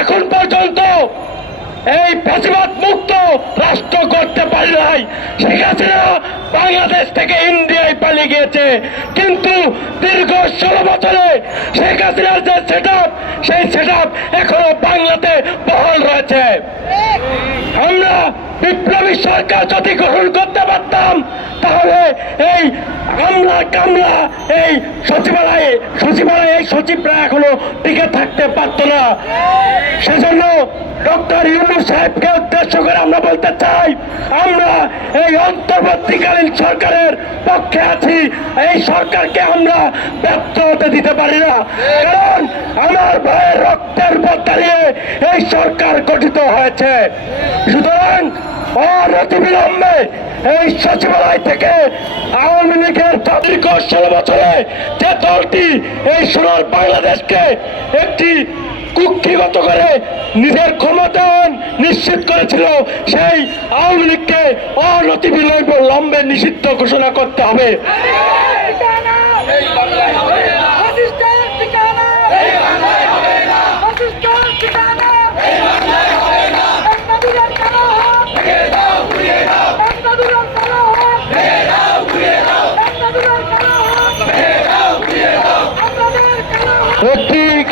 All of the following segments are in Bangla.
এখন পর্যন্ত এই ফেসিবাদ মুক্ত রাষ্ট্র করতে পারি নাই। শেখ হাসিনা বাংলাদেশ থেকে ইন্ডিয়ায় পালিয়ে গিয়েছে। কিন্তু দীর্ঘ ষোলো বছরে শেখ হাসিনার যে সেট সেই সেট এখনও বাংলাতে বহাল রয়েছে। আমরা বিপ্লবী সরকার যদি গ্রহণ করতে পারতাম, তাহলে এই আমলা কামলা, এই সচিবালয়ে সচিবালয়ে এই সচিবরা এখনও টিকে থাকতে পারতো না। সেজন্য ডক্টর ইউনু সাহেবকে উদ্দেশ্য করে আমরা বলতে চাই, আমরা এই অন্তর্বর্তীকালীন সরকারের পক্ষে আছি। এই সরকারকে আমরা ব্যর্থ হতে দিতে পারি না। কারণ আমার ভাইয়ের রক্তের পথ দাঁড়িয়ে এই সরকার গঠিত হয়েছে। সুতরাং অনতিবিলম্বে এই সচিবালয় থেকে আওয়ামী লীগের দীর্ঘ ষোলো বছরে যে দলটি এই সোনার বাংলাদেশকে একটি কুক্ষিগত করে নিজের ক্ষমতায়ন নিশ্চিত করেছিল, সেই আওয়ামী লীগকে অনতিবিলম্ব লম্বে নিষিদ্ধ ঘোষণা করতে হবে।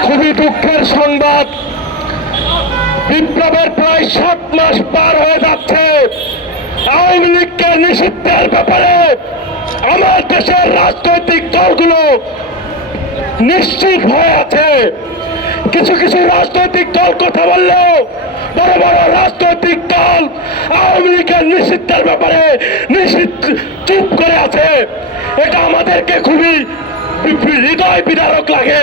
খুবই দুঃখের সংবাদ। বিপ্লবের প্রায় সাত মাস পার হয়ে যাচ্ছে। আওয়ামী লীগকে নিষিদ্ধের ব্যাপারে আমার দেশের রাজনৈতিক দলগুলো নিশ্চিত হয়ে আছে। কিছু কিছু রাজনৈতিক দল কথা বললেও বড় বড় রাজনৈতিক দল আওয়ামী লীগের নিষিদ্ধের ব্যাপারে নিষিদ্ধ, চুপ করে আছে। এটা আমাদেরকে খুবই হৃদয় বিদারক লাগে।